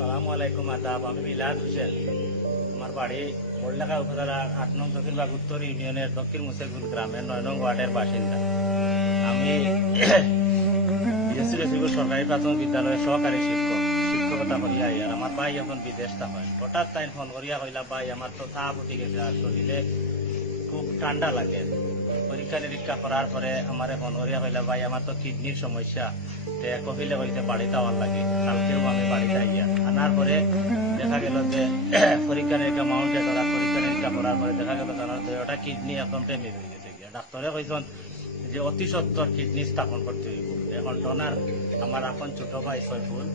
আসসালামু আলাইকুম আদাব। আমি মিলাদ হোসেন। আমার বাড়ি বড়লেখা উপজেলার ৮ নং দক্ষিণবাগ উত্তর ইউনিয়নের দক্ষিণ মুসেগুল গ্রামের ৯ নং ওয়ার্ডের বাসিন্দা। আমি সরকারি প্রাথমিক বিদ্যালয়ের সহকারী শিক্ষকতা করিয়া আর আমার ভাই এখন বিদেশ থাকেন। হঠাৎ তাই ফোন করিয়া কইলা, ভাই আমার তো তাপ উঠে গেছে আর শরীরে খুব ঠান্ডা লাগে। পরীক্ষা নিরীক্ষা করার পরে আমার ফোন করিয়া কইলা, ভাই আমার তো কিডনির সমস্যা, কহিলে কইতে বাড়িতে আওয়ার লাগে। কালকেও আমি বাড়িতে আইয়া আনার পরে দেখা গেল যে পরীক্ষা নিরীক্ষা মাউন্টে করা, পরীক্ষা নিরীক্ষা করার পরে দেখা গেল তার ওটা কিডনি একদম ড্যামেজ হয়ে গেছে। ডাক্তারে কইছেন যে অতি সত্তর কিডনি স্থাপন করতে হইব। এখন ডোনার আমার এখন ছোট ভাই সৈফুল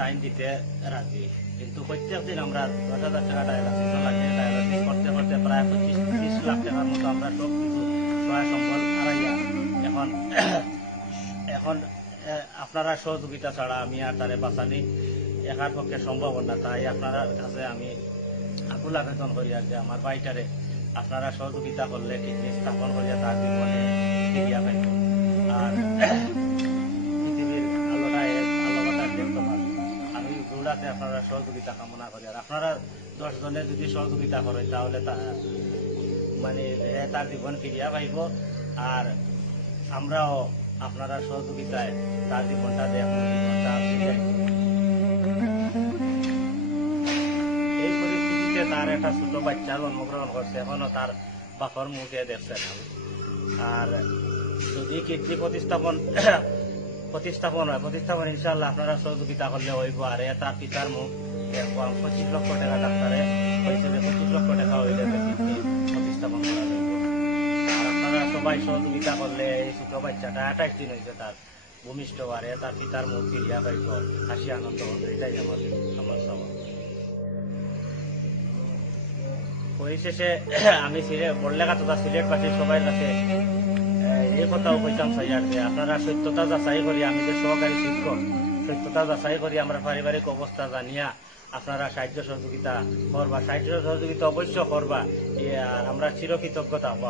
টাইম দিতে রাজি, কিন্তু প্রত্যেক দিন আমরা ১০,০০০ টাকা ডায়ালাসিস লাগে। ডায়ালাসিস করতে করতে প্রায় ২৫-৩০ লাখ টাকার মতো আমরা সব কিছু সহায় সম্বল হারাইয়া এখন আপনারা সহযোগিতা ছাড়া আমি আর তারে বাঁচানি একার পক্ষে সম্ভব না। তাই আপনার কাছে আমি আকুল আবেদন করি আর যে আমার ভাইটারে আপনারা সহযোগিতা করলে কিডনি স্থাপন করিয়া তার জীবনে ফিরিয়া পাইব আর পৃথিবীর আলোটার দেখতে পারব। আমি দৌড়াতে আপনারা সহযোগিতা কামনা করি। আর আপনারা ১০ জনের যদি সহযোগিতা করেন তাহলে মানে তার জীবন ফিরিয়া পাইব আর আমরাও আপনারা সহযোগিতায় তার জীবনটা জীবনটা ফিরিয়ে। এই পরিস্থিতিতে তার একটা ছোট বাচ্চা জন্মগ্রহণ করছে, এখনো তার বাপর মুখে দেখছে না। আর যদি কিডনি প্রতিস্থাপন ইনশাল্লাহ আপনারা সহযোগিতা করলে হইব। আর তার পিতার মুখ ২৫ লক্ষ টাকা ডাক্তারে হয়েছিল, ২৫ লক্ষ টাকা হইলে কিডনি প্রতিস্থাপন করা যাইব। আর আপনারা সবাই সহযোগিতা করলে এই ছোট বাচ্চাটা ২৮ দিন হয়েছে তার ভূমিষ্ঠ, আর তার পিতার মুখ ফিরিয়া পাইব, হাসি আনন্দ হবে। এটাই আমার সবাই। পরিশেষে আমি বড়লেখা তথা সিলেটবাসীর সবাই কাছে এই কথাও কইতাম চাই আর যে আপনারা সত্যতা যাচাই করি, আমি যে সহকারী শিক্ষক, সত্যতা যাচাই করি আমরা পারিবারিক অবস্থা জানিয়া আপনারা সাহায্য সহযোগিতা করবা, সাহায্য সহযোগিতা অবশ্য করবা। আর আমরা চিরকৃতজ্ঞতা হবো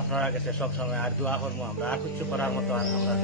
আপনারা কাছে সবসময়। আর দোয়া করবো আমরা, আর কিছু করার মতো আর আমরা